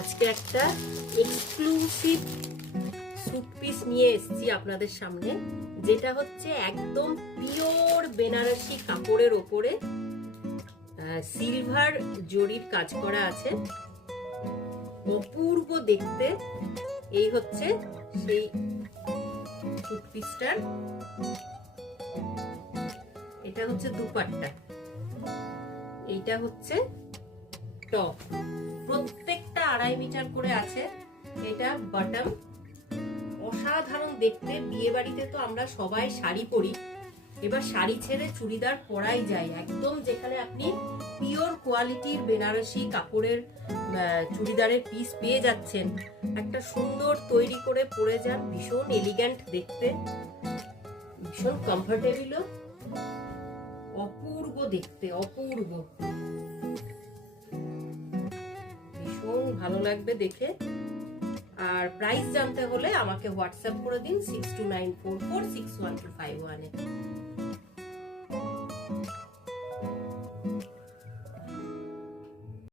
আজকে একটা exclusive sweet piece নিয়ে এসেছি আপনাদের সামনে, যেটা হচ্ছে একদম পিওর বেনারসি কাপড়ের ওপরে সিলভার জরির কাজ করা আছে, অপূর্ব দেখতে। এই হচ্ছে সেই স্যুট পিসটার, এটা হচ্ছে দুপাট্টা, এইটা হচ্ছে টপ। প্রত্যেকটা 2.5 মিটার করে আছে। এটা বটম, অসাধারণ দেখতে। বিয়ে বাড়িতে তো আমরা সবাই শাড়ি পরি, এবার শাড়ি ছেড়ে চুড়িদার পরাই যায়। একদম যেখানে আপনি পিওর কোয়ালিটির বেনারসি কাপড়ের চুড়িদারের পিস পেয়ে যাচ্ছেন, একটা সুন্দর তৈরি করে পরে যান। ভীষণ এলিগ্যান্ট দেখতে, ভীষণ কমফোর্টেবলও, অপূর্ব দেখতে, অপূর্ব, ভীষণ ভালো লাগবে দেখে। আর প্রাইস জানতে হলে আমাকে হোয়াটসঅ্যাপ করে দিন 6294461251-এ।